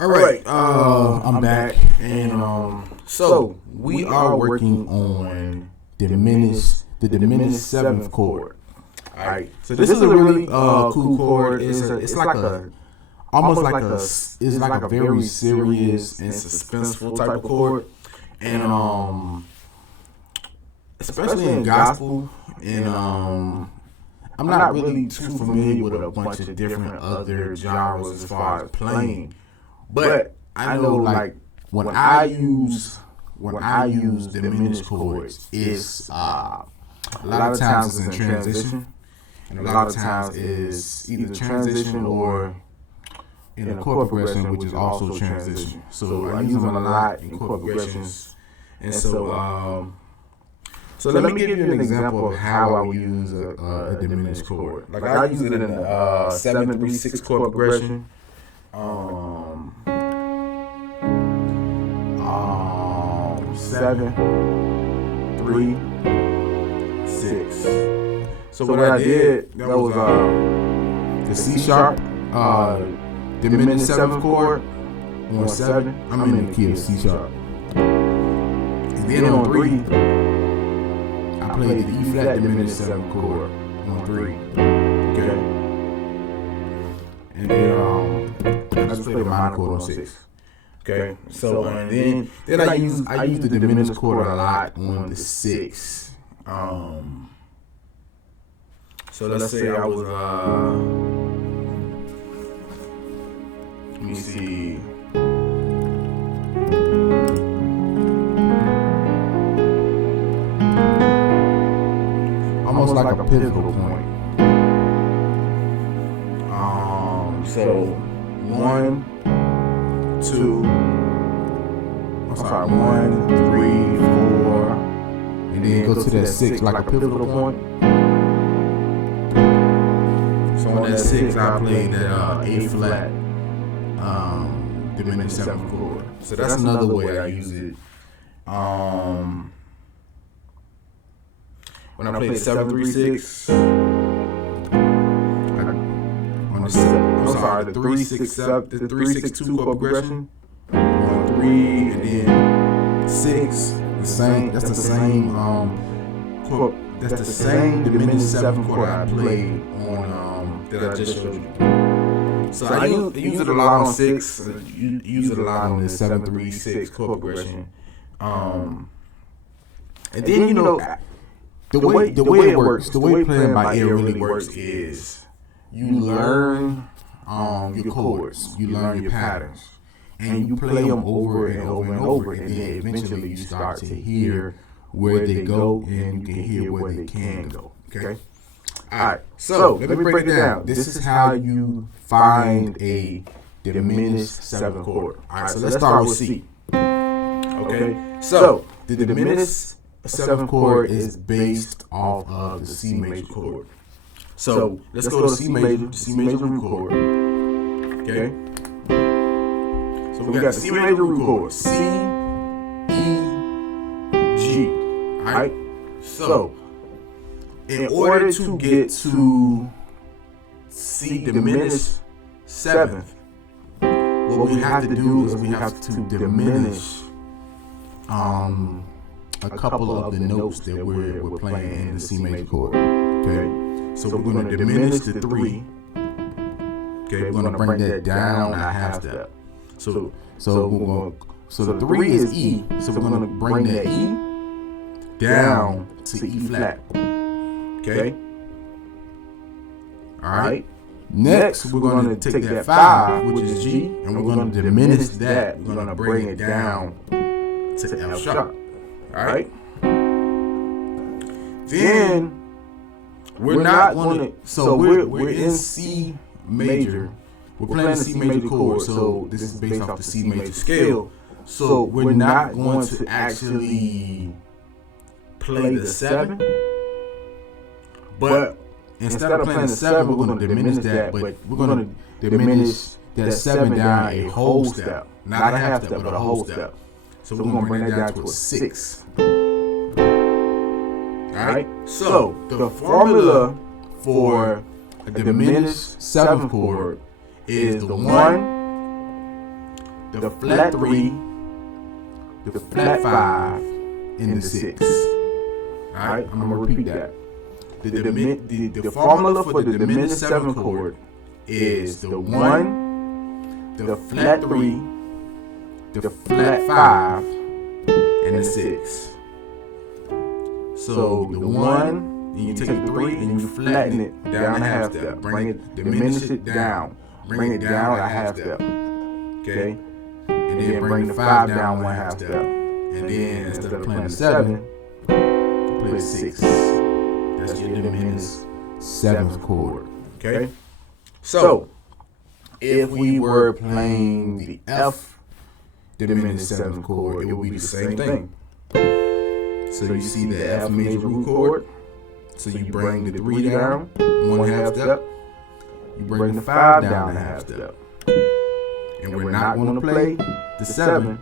All right, I'm back, and so we are working on the diminished 7th chord. All right, so this is a really cool chord. It's like a almost like a it's like a very serious and suspenseful type of chord, and especially in gospel, and I'm not really too familiar with a bunch of different other genres as far as playing. But I know, like, when I use diminished chords, it's a lot of times it's in transition, and a lot of times it's either transition or in a chord progression, which is also transition. So I use them a lot in chord progressions, and so let me give you an example of how I would use a diminished chord. Like I use it in the 7-3-6 chord progression. 7, 3, 6. So what I did, that was the C sharp, diminished 7th chord on 7. I'm in the key of C sharp. And then on 3, I played the E flat diminished 7th chord on 3. Okay. And then I just played the minor chord on 6. Okay, so and then I use the diminished chord a lot on the 6. So let's say I was let me see. Almost like a pivotal point. So 1, 2, 1, 3, 4, and then go to that 6 like a pivotal point. So on that 6, I played that A flat diminished 7th chord. So that's another way I use it. When I play the 7-3-6, the 3-6-7, the 3-6-2 chord progression on 3 and then 6. The same. That's the same. Chord. That's the same diminished 7th chord I played on that I just showed you. So I use it a lot on 6. Use it a lot on the 7-3-6 chord progression. And then the way it works, the way playing by ear really works is you learn your chords, you learn your patterns, and you play them over and over and over, and then eventually you start to hear where they go, and you can hear where they can go. Okay. All right. So let me break it down. This is how you find a diminished 7th chord. All right. So let's start with C. Okay. So the diminished 7th chord is based off of the C major chord. So let's go to C major root chord. Okay. So we got the C major root chord. C, E, G. Alright? So in order to get to C diminished 7th, what we have to do is we have to diminish a couple of the notes that we're playing in the C major chord. Okay. So we're going to diminish the 3. Okay, we're going to bring that down a half step. So the 3 is E. So we're going to bring that E down to E flat. Okay. All right. Next, we're going to take that 5, which is G, and we're going to diminish that. We're going to bring it down to F sharp. All right. Then we're not going to. So we're in C major. We're playing the C major chord. So this is based off the C major scale. So we're not going to actually play the 7. But instead of playing the 7, we're going to diminish that. But we're going to diminish that 7 down a whole step, not a half step, but a whole step. So we're going to bring that down to a 6. Alright? So the formula for a diminished 7th chord is the 1, the flat 3, the flat 5, and the 6. Alright, I'm gonna repeat that. The formula for the diminished 7th chord is the 1, the flat 3, the flat 5, and the 6. So the 1, you take the 3 and you flatten it down a half step. Diminish it down. Bring it down a half step. Okay? And then bring the 5 down 1/2 step. And then instead of playing the 7, you play the 6. That's your diminished 7th chord. Okay? So, if we were playing the F diminished 7th chord, it would be the same thing. So you see the F major root chord. So you bring the 3 down 1/2 step. You bring the 5 down a half step. And we're not going to play the 7.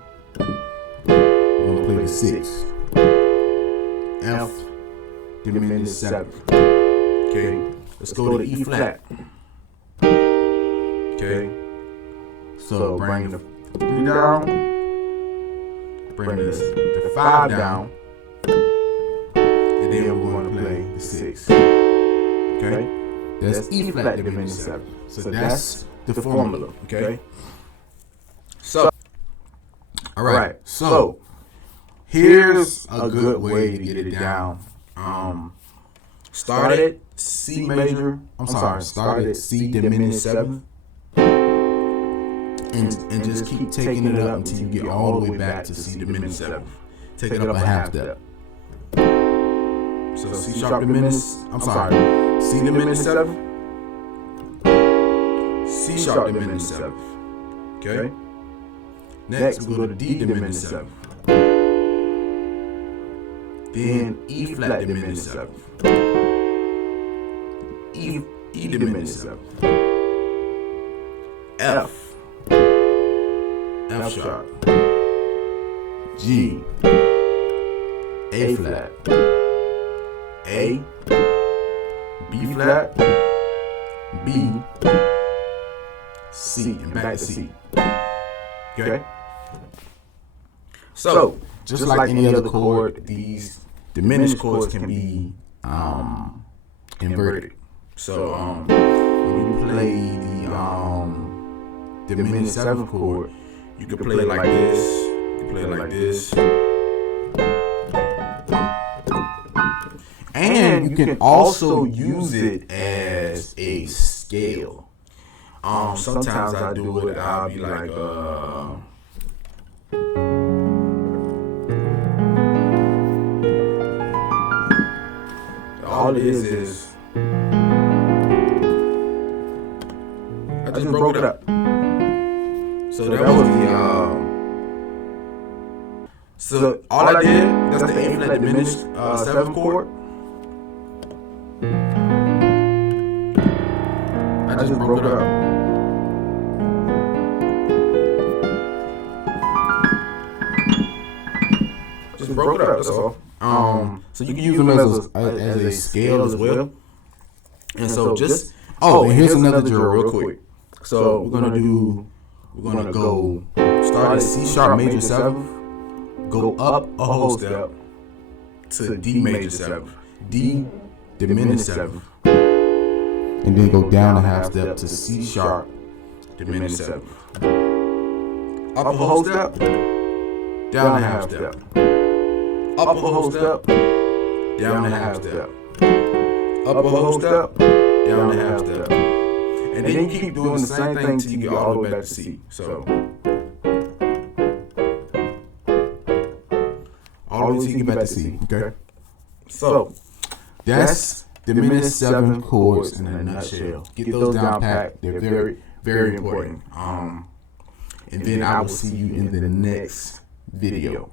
We're going to play the 6. F diminished 7. Okay. Let's go to E flat. Okay. So bring the 3 down. Bring the 5 down. And then we're going to play the 6. Okay. That's E flat diminished 7. So that's the formula. Okay. So, all right. So here's a good way to get it down. Start at C major. Start at C diminished 7, and just keep taking it up until you get all the way back to C diminished 7. Take it up a half step. So C sharp diminished. C diminished 7. C sharp diminished 7. Okay. Next, we go to D diminished 7. Then E flat diminished 7. E diminished 7. F sharp. G. A flat. A. B flat. B. C, and back to C. Okay? So, just like any other chord, these diminished chords can be inverted. So, when you play the diminished 7th chord, you can play it like this, you can play it like this. And you can also use it as a scale. Sometimes I do it, I'll be like, all it is I just broke it up. So that was the, so all I did, that's the A flat diminished 7th chord. I just broke it up. Just broke it up, that's all. So you can use them as a scale as well. And so just, and here's another drill real quick. So we're gonna go start at C sharp major 7th, go up a whole step to D major 7th, D diminished 7th, and then go down a half step to C sharp diminished 7th. Up a whole step, down a half step. Up a whole step, down a half step. Up a whole step, down a half step. And then you keep doing the same thing until you get all the way back to C. So, all the way until you get back to C. Okay? So, that's diminished 7 chords in a nutshell. Get those down pat. They're very, very important. And then I will see you in the next video.